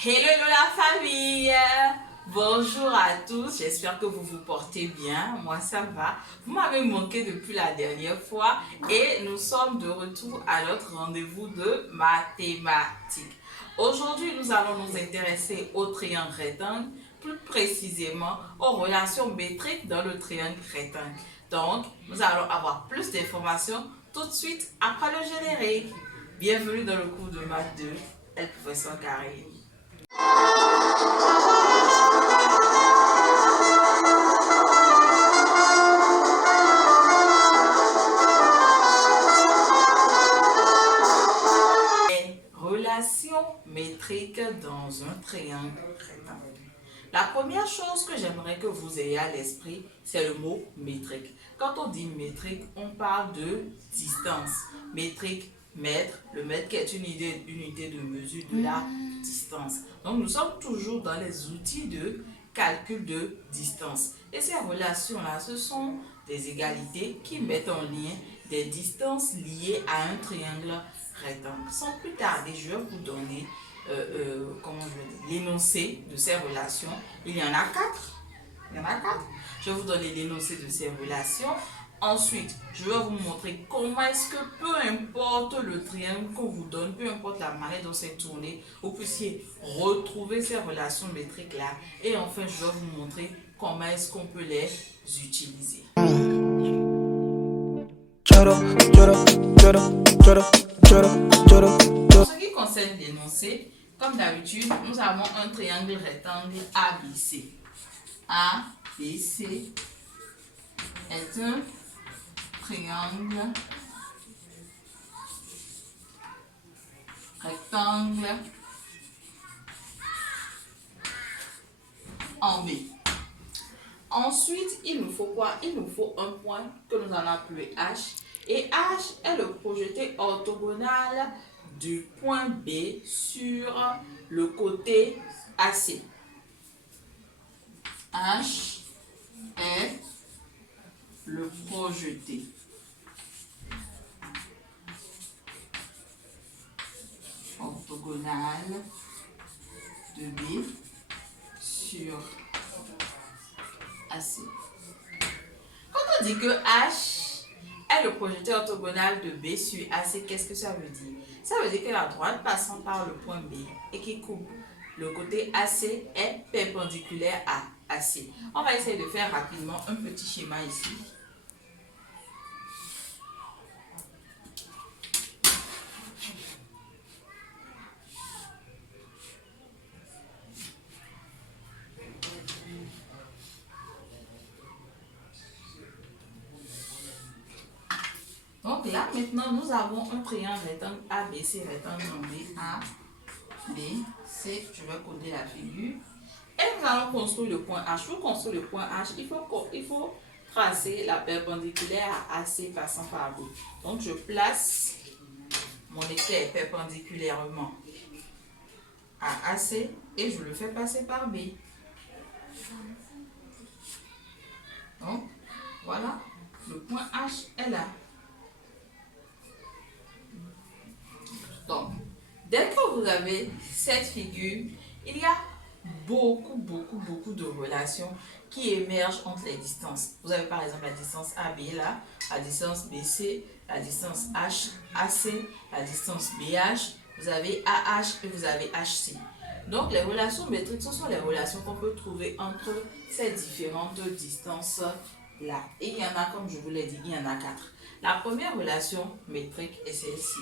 Hello la famille! Bonjour à tous, j'espère que vous vous portez bien. Moi ça va. Vous m'avez manqué depuis la dernière fois et nous sommes de retour à notre rendez-vous de mathématiques. Aujourd'hui, nous allons nous intéresser au triangle rectangle, plus précisément aux relations métriques dans le triangle rectangle. Donc, nous allons avoir plus d'informations tout de suite après le générique. Bienvenue dans le cours de maths 2, le professeur Karine. Relation métrique dans un triangle rectangle. La première chose que j'aimerais que vous ayez à l'esprit, c'est le mot métrique. Quand on dit métrique, on parle de distance. Métrique, mètre, le mètre qui est une unité de mesure de la distance. Donc nous sommes toujours dans les outils de calcul de distance. Et ces relations-là, ce sont des égalités qui mettent en lien des distances liées à un triangle rectangle. Sans plus tarder, je vais vous donner l'énoncé de ces relations. Il y en a quatre. Je vais vous donner l'énoncé de ces relations. Ensuite, je vais vous montrer comment est-ce que peu importe le triangle qu'on vous donne, peu importe la manière dont c'est tourné, vous puissiez retrouver ces relations métriques-là. Et enfin, je vais vous montrer comment est-ce qu'on peut les utiliser. En ce qui concerne l'énoncé, comme d'habitude, nous avons un triangle rectangle ABC. ABC est un triangle rectangle en B. Ensuite, il nous faut quoi? Il nous faut un point que nous allons appeler H. Et H est le projeté orthogonal du point B sur le côté AC. H est le projeté orthogonal de B sur AC. Quand on dit que H est le projeté orthogonal de B sur AC, qu'est-ce que ça veut dire? Ça veut dire que la droite passant par le point B et qui coupe le côté AC est perpendiculaire à AC. On va essayer de faire rapidement un petit schéma ici. Donc là, maintenant, nous avons un triangle rectangle ABC, rectangle nommé A, B, C. Je vais coder la figure. Et nous allons construire le point H. Pour construire le point H, il faut tracer la perpendiculaire à AC passant par B. Donc, je place mon éclair perpendiculairement à AC et je le fais passer par B. Donc, voilà, le point H est là. Donc, dès que vous avez cette figure, il y a beaucoup de relations qui émergent entre les distances. Vous avez par exemple la distance AB là, la distance BC, la distance HAC, la distance BH, vous avez AH et vous avez HC. Donc les relations métriques, ce sont les relations qu'on peut trouver entre ces différentes distances là. Et il y en a, comme je vous l'ai dit, il y en a quatre. La première relation métrique est celle-ci.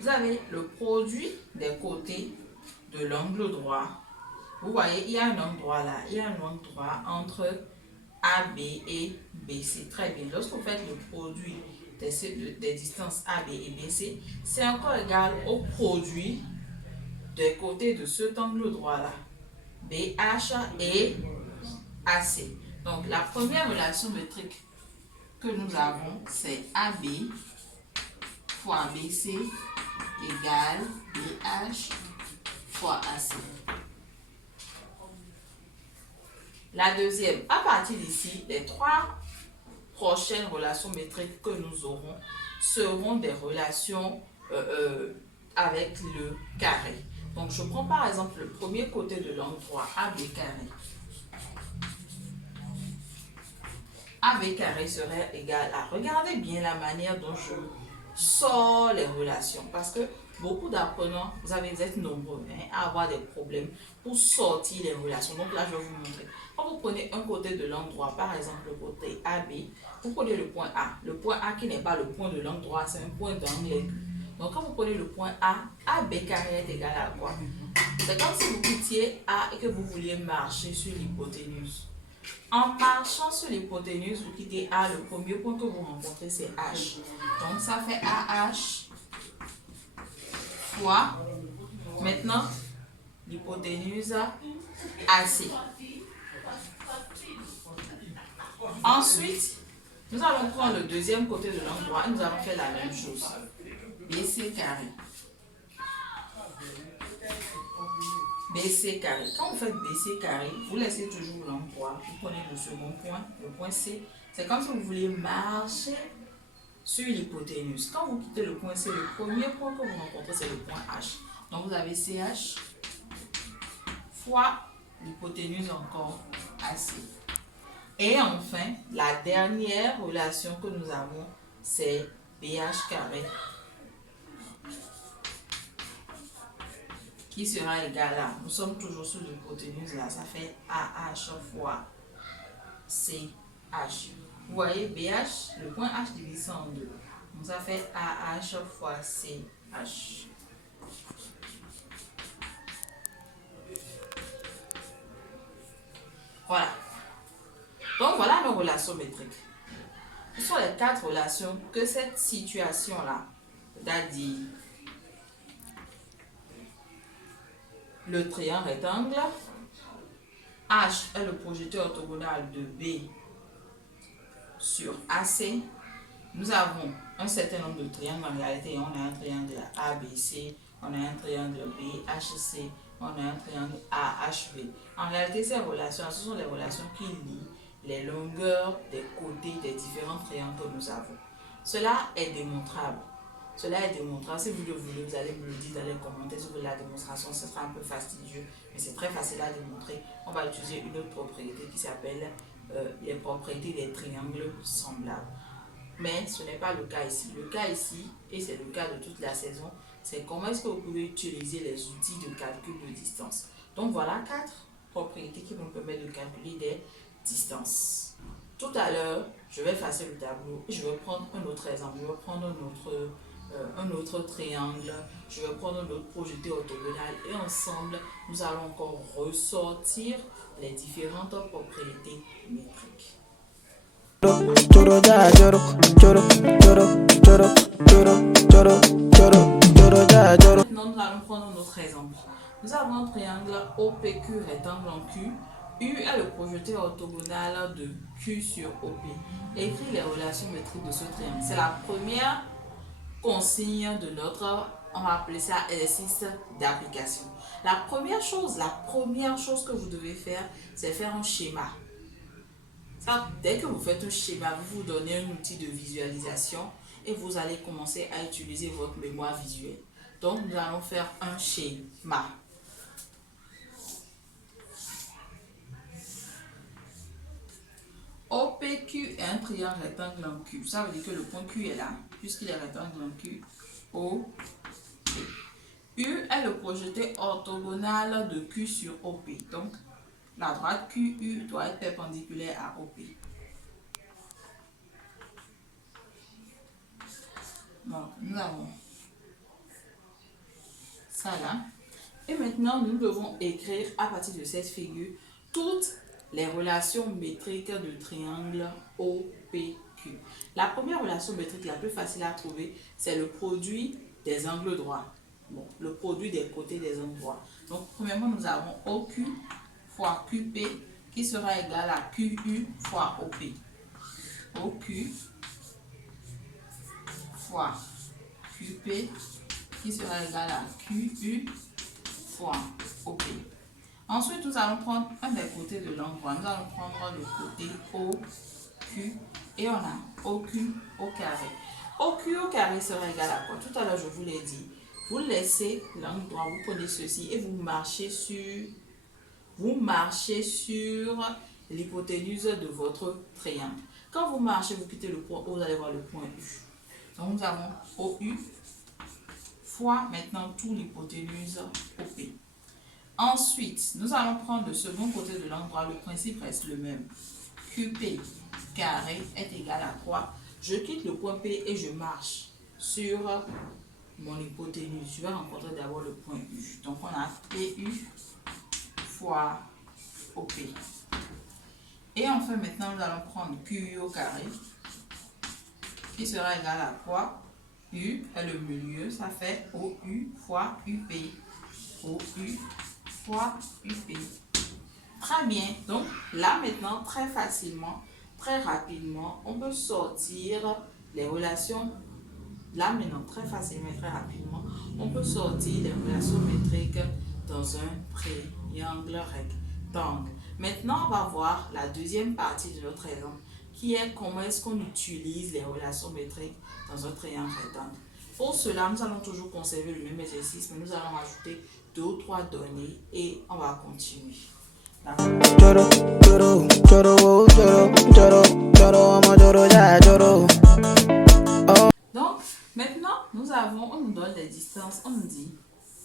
Vous avez le produit des côtés de l'angle droit. Vous voyez, il y a un angle droit là. Il y a un angle droit entre AB et BC. Très bien. Lorsque vous faites le produit des distances AB et BC, c'est encore égal au produit des côtés de cet angle droit là. BH et AC. Donc, la première relation métrique que nous avons, c'est AB fois BC égale BH fois AC. La deuxième, à partir d'ici, les trois prochaines relations métriques que nous aurons seront des relations avec le carré. Donc, je prends par exemple le premier côté de l'angle droit, AB carré. AB carré serait égal à... Regardez bien la manière dont je sors les relations. Parce que beaucoup d'apprenants, vous êtes nombreux à avoir des problèmes pour sortir les relations. Donc là, je vais vous montrer. Quand vous prenez un côté de l'angle droit, par exemple le côté AB, vous prenez le point A. Le point A qui n'est pas le point de l'angle droit, c'est un point d'angle aigu. Donc quand vous prenez le point A, AB carré est égal à quoi? C'est comme si vous quittiez A et que vous vouliez marcher sur l'hypoténuse. En marchant sur l'hypoténuse, vous quittez A, le premier point que vous rencontrez, c'est H. Donc, ça fait AH fois, maintenant, l'hypoténuse AC. Ensuite, nous allons prendre le deuxième côté de l'angle droit et nous allons faire la même chose. BC carré. BC carré. Quand vous faites BC carré, vous laissez toujours l'angle droit. Vous prenez le second point, le point C. C'est comme si vous vouliez marcher sur l'hypoténuse. Quand vous quittez le point C, le premier point que vous rencontrez, c'est le point H. Donc vous avez CH fois l'hypoténuse encore AC. Et enfin, la dernière relation que nous avons, c'est BH carré, qui sera égal à, nous sommes toujours sur l'hypoténuse là, ça fait AH fois CH. Vous voyez, BH, le point H divisé en deux. Donc ça fait AH fois CH. Voilà. Donc voilà nos relations métriques. Ce sont les 4 relations que cette situation-là, c'est-à-dire le triangle rectangle, H est le projeté orthogonal de B sur AC. Nous avons un certain nombre de triangles en réalité. On a un triangle ABC, on a un triangle BHC, on a un triangle AHB. En réalité, ces relations, ce sont les relations qui lient les longueurs des côtés des différents triangles que nous avons. Cela est démontrable. Cela est démontrable. Si vous le voulez, vous allez me le dire dans les commentaires. Si vous voulez la démonstration, ce sera un peu fastidieux, mais c'est très facile à démontrer. On va utiliser une autre propriété qui s'appelle les propriétés des triangles semblables. Mais ce n'est pas le cas ici. Le cas ici, et c'est le cas de toute la saison, c'est comment est-ce que vous pouvez utiliser les outils de calcul de distance. Donc voilà 4 propriétés qui vont permettre de calculer des distances. Tout à l'heure, je vais effacer le tableau et je vais prendre un autre exemple. Je vais prendre un autre triangle, je vais prendre un autre projeté orthogonal et ensemble, nous allons encore ressortir les différentes propriétés métriques. Maintenant, nous allons prendre un autre exemple. Nous avons un triangle OPQ rectangle en Q. U est le projeté orthogonal de Q sur OP. Écris les relations métriques de ce triangle. C'est la première consigne de notre, on va appeler ça exercice d'application. La première chose que vous devez faire, c'est faire un schéma. Ça, dès que vous faites un schéma, vous vous donnez un outil de visualisation et vous allez commencer à utiliser votre mémoire visuelle. Donc, nous allons faire un schéma. OPQ est un triangle rectangle en Q. Ça veut dire que le point Q est là, puisqu'il est rectangle en Q. OP. U est le projeté orthogonal de Q sur OP. Donc, la droite QU doit être perpendiculaire à OP. Donc, nous avons ça là. Et maintenant, nous devons écrire à partir de cette figure toutes les relations métriques du triangle OPQ. La première relation métrique la plus facile à trouver, c'est le produit des angles droits. Bon, le produit des côtés des angles droits. Donc, premièrement, nous avons OQ fois QP qui sera égal à QU fois OP. OQ fois QP qui sera égal à QU fois OP. Ensuite, nous allons prendre un des côtés de l'angle droit. Nous allons prendre le côté OQ et on a OQ au carré. OQ au carré sera égal à quoi? Tout à l'heure, je vous l'ai dit. Vous laissez l'angle droit, vous prenez ceci et vous marchez sur l'hypoténuse de votre triangle. Quand vous marchez, vous quittez le point O, vous allez voir le point U. Donc nous avons OU fois maintenant tout l'hypoténuse OP. Ensuite, nous allons prendre le second côté de l'angle droit. Le principe reste le même. QP carré est égal à quoi? Je quitte le point P et je marche sur mon hypoténuse. Je vais rencontrer d'abord le point U. Donc on a PU fois OP. Et enfin maintenant nous allons prendre QU au carré qui sera égal à quoi? U est le milieu, ça fait OU fois UP. OU fois UP. Très bien. Donc là maintenant, très facilement, très rapidement, on peut sortir les relations. Là maintenant, très facilement et très rapidement, on peut sortir les relations métriques dans un triangle rectangle. Maintenant, on va voir la deuxième partie de notre exemple, qui est comment est-ce qu'on utilise les relations métriques dans un triangle rectangle. Pour cela, nous allons toujours conserver le même exercice, mais nous allons ajouter 2 ou 3 données et on va continuer. Donc, maintenant, on nous donne les distances, on nous dit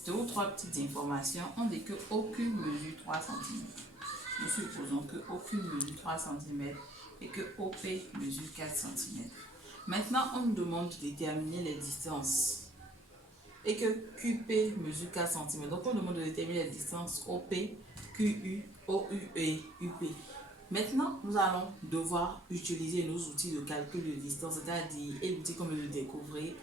2 ou 3 petites informations. On dit que OQ mesure 3 cm. Nous supposons que OQ mesure 3 cm et que OP mesure 4 cm. Maintenant, on nous demande de déterminer les distances et que QP mesure 4 cm. Donc, on demande de déterminer les distances OP, QU, OU et UP. Maintenant, nous allons devoir utiliser nos outils de calcul de distance, c'est-à-dire l'outil qu'on veut découvrir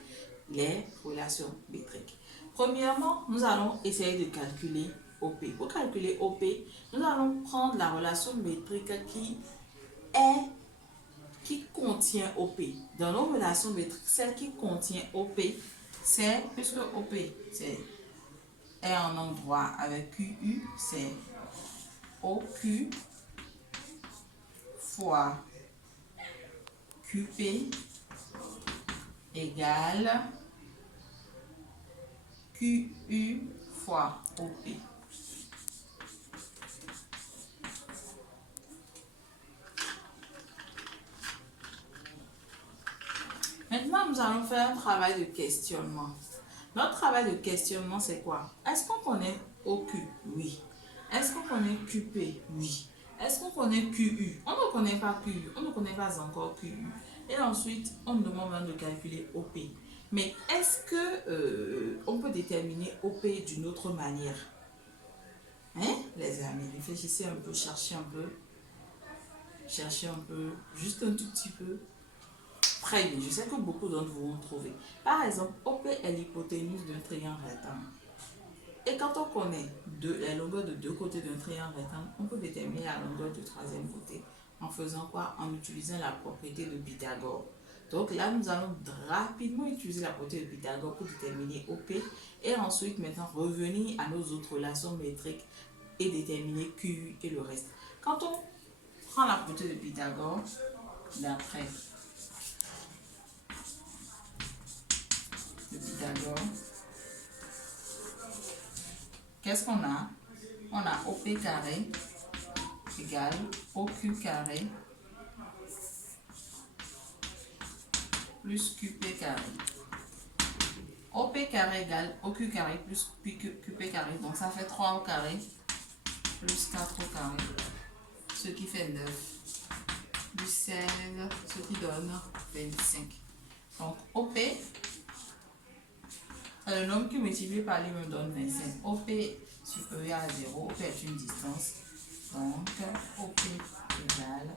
les relations métriques. Premièrement, nous allons essayer de calculer OP. Pour calculer OP, nous allons prendre la relation métrique qui contient OP. Dans nos relations métriques, celle qui contient OP, c'est, puisque OP est en endroit avec QU, c'est OQ fois QP égale QU fois OP. Maintenant, nous allons faire un travail de questionnement. Notre travail de questionnement, c'est quoi? Est-ce qu'on connaît OQ? Oui. Est-ce qu'on connaît QP? Oui. Est-ce qu'on connaît QU? On ne connaît pas QU, on ne connaît pas encore QU. Et ensuite, on nous demande de calculer OP. Mais est-ce que on peut déterminer OP d'une autre manière? Hein, les amis, réfléchissez un peu, cherchez un peu, juste un tout petit peu. Très bien, je sais que beaucoup d'entre vous vont trouver. Par exemple, OP est l'hypoténuse d'un triangle rectangle. Et quand on connaît la longueur de deux côtés d'un triangle rectangle, on peut déterminer la longueur du troisième côté en faisant quoi? En utilisant la propriété de Pythagore. Donc là, nous allons rapidement utiliser la propriété de Pythagore pour déterminer OP et ensuite maintenant revenir à nos autres relations métriques et déterminer QU et le reste. Quand on prend la propriété de Pythagore, d'après Pythagore, qu'est-ce qu'on a? On a OP carré égale OQ carré plus QP carré. OP carré égale OQ carré plus QP carré. Donc ça fait 3 au carré plus 4 au carré. Ce qui fait 9. Plus 16, ce qui donne 25. Donc OP, le nombre qui multiplie par lui me donne 25. OP supérieur à 0. OP est une distance. Donc OP égale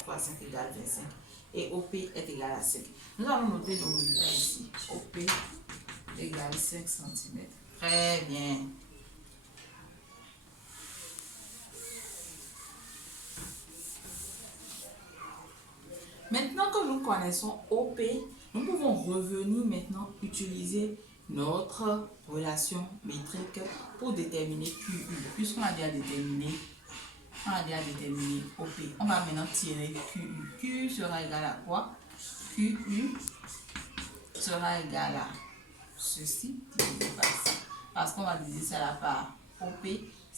3 égale 25. Et OP est égal à 5. Nous allons noter le résultat ici. OP égale 5 cm. Très bien. Maintenant que nous connaissons OP, nous pouvons revenir maintenant utiliser notre relation métrique pour déterminer QU. Puisqu'on a déjà déterminé OP, on va maintenant tirer QU. QU sera égal à quoi? QU sera égal à ceci divisé par ça. Parce qu'on va diviser ça là par OP,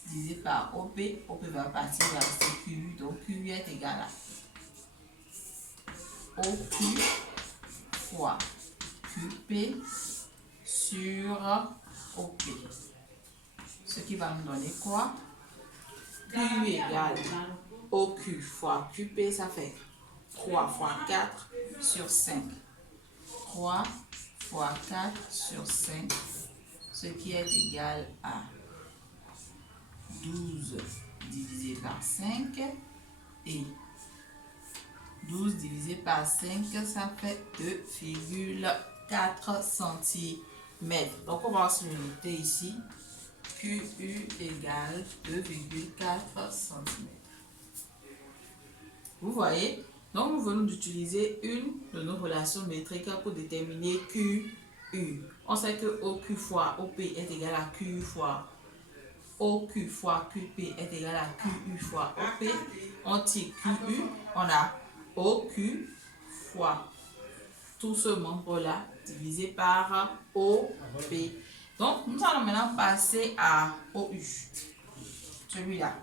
divisé par OP, OP va partir, il va rester QU, donc QU est égal à OQ fois QP sur OP. Ce qui va nous donner quoi? QU égale OQ fois QP, ça fait 3 fois 4 sur 5. 3 fois 4 sur 5, ce qui est égal à 12 divisé par 5. Et 12 divisé par 5, ça fait 2,4 cm. Donc, on va se le noter ici. QU égale 2,4 cm. Vous voyez? Donc, nous venons d'utiliser une de nos relations métriques pour déterminer QU. On sait que OQ fois OP est égal à QU fois OQ fois QP est égal à QU fois OP. On tire QU, on a OQ fois tout ce membre-là divisé par OP. Donc, nous allons maintenant passer à OU. Celui-là.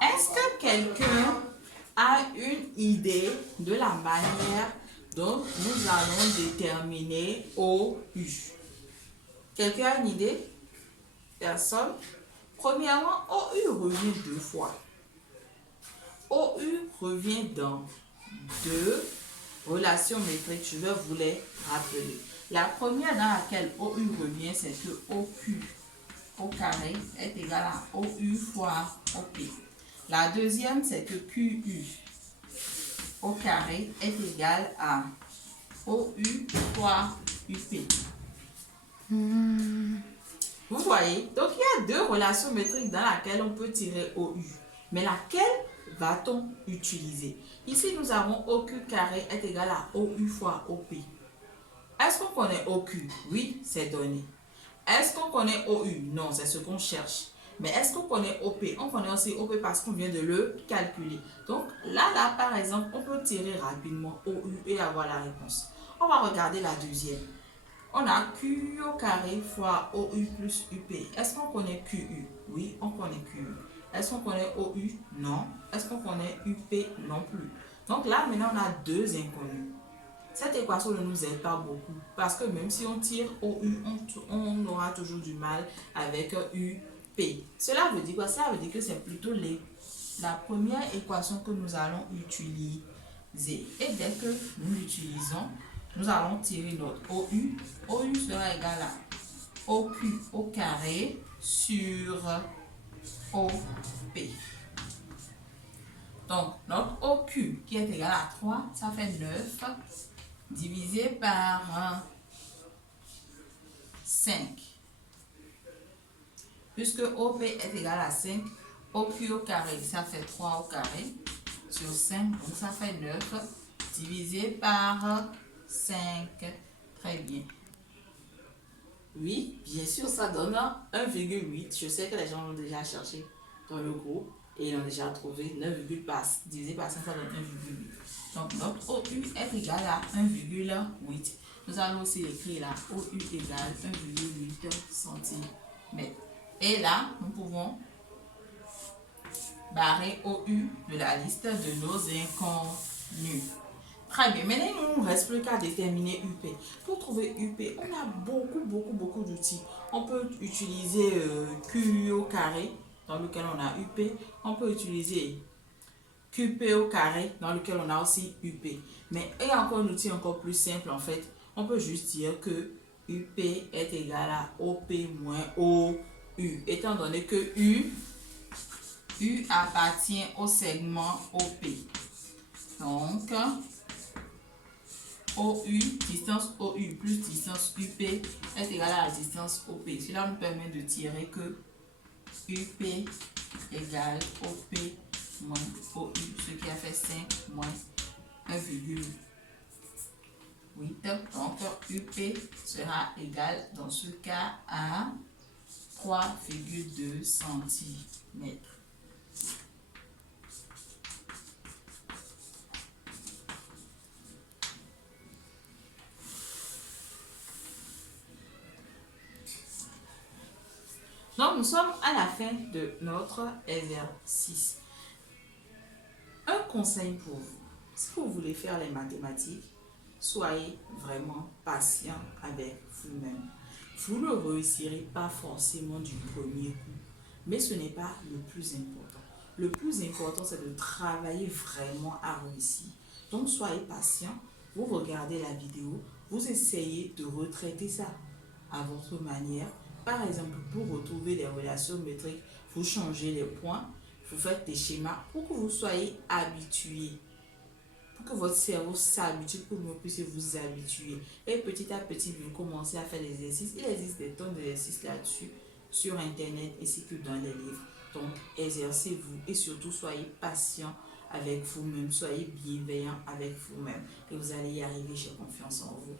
Est-ce que quelqu'un a une idée de la manière dont nous allons déterminer OU? Quelqu'un a une idée? Personne? Premièrement, OU revient deux fois. OU revient dans deux relations métriques. Je vais vous les rappeler. La première dans laquelle OU revient, c'est que OQ au carré est égal à OU fois OP. La deuxième, c'est que QU au carré est égal à OU fois UP. Vous voyez? Donc, il y a deux relations métriques dans lesquelles on peut tirer OU. Mais laquelle va-t-on utiliser? Ici, nous avons OQ carré est égal à OU fois OP. Est-ce qu'on connaît OQ? Oui, c'est donné. Est-ce qu'on connaît OU? Non, c'est ce qu'on cherche. Mais est-ce qu'on connaît OP? On connaît aussi OP parce qu'on vient de le calculer. Donc là, par exemple, on peut tirer rapidement OU et avoir la réponse. On va regarder la deuxième. On a QU au carré fois OU plus UP. Est-ce qu'on connaît QU? Oui, on connaît QU. Est-ce qu'on connaît OU? Non. Est-ce qu'on connaît UP? Non plus. Donc là, maintenant, on a deux inconnus. Cette équation ne nous aide pas beaucoup parce que même si on tire OU, on aura toujours du mal avec UP. Cela veut dire quoi? Cela veut dire que c'est plutôt la première équation que nous allons utiliser. Et dès que nous l'utilisons, nous allons tirer notre OU. OU sera égal à OQ au carré sur OP. Donc, notre OQ qui est égal à 3, ça fait 9 divisé par 5. Puisque OP est égal à 5, OQ au carré, ça fait 3 au carré sur 5, donc ça fait 9 divisé par 5. Très bien. Oui, bien sûr, ça donne 1,8. Je sais que les gens l'ont déjà cherché dans le groupe et ils ont déjà trouvé 9, divisé par 5, ça donne 1,8. Donc, notre OU est égal à 1,8. Nous allons aussi écrire là, OU égale 1,8 cm. Et là, nous pouvons barrer OU de la liste de nos inconnus. Très bien. Maintenant, il ne nous reste plus qu'à déterminer UP. Pour trouver UP, on a beaucoup d'outils. On peut utiliser QU au carré, dans lequel on a UP. On peut utiliser QP au carré, dans lequel on a aussi UP. Mais il y a encore un outil encore plus simple, en fait. On peut juste dire que UP est égal à OP moins OU. Étant donné que U appartient au segment OP. Donc, OU, distance OU plus distance UP est égale à la distance OP. Cela nous permet de tirer que UP égale OP moins OU, ce qui a fait 5 moins 1,8. Donc UP sera égal dans ce cas à 3,2 cm. Donc, nous sommes à la fin de notre exercice. Un conseil pour vous. Si vous voulez faire les mathématiques, soyez vraiment patient avec vous-même. Vous ne réussirez pas forcément du premier coup, mais ce n'est pas le plus important. Le plus important, c'est de travailler vraiment à réussir. Donc, soyez patient, vous regardez la vidéo, vous essayez de retraiter ça à votre manière. Par exemple, pour retrouver les relations métriques, vous changez les points, vous faites des schémas pour que vous soyez habitué, pour que votre cerveau s'habitue, pour que vous puissiez vous habituer. Et petit à petit, vous commencez à faire des exercices. Il existe des tonnes d'exercices là-dessus, sur Internet ainsi que dans les livres. Donc, exercez-vous et surtout, soyez patient avec vous-même, soyez bienveillant avec vous-même et vous allez y arriver, j'ai confiance en vous.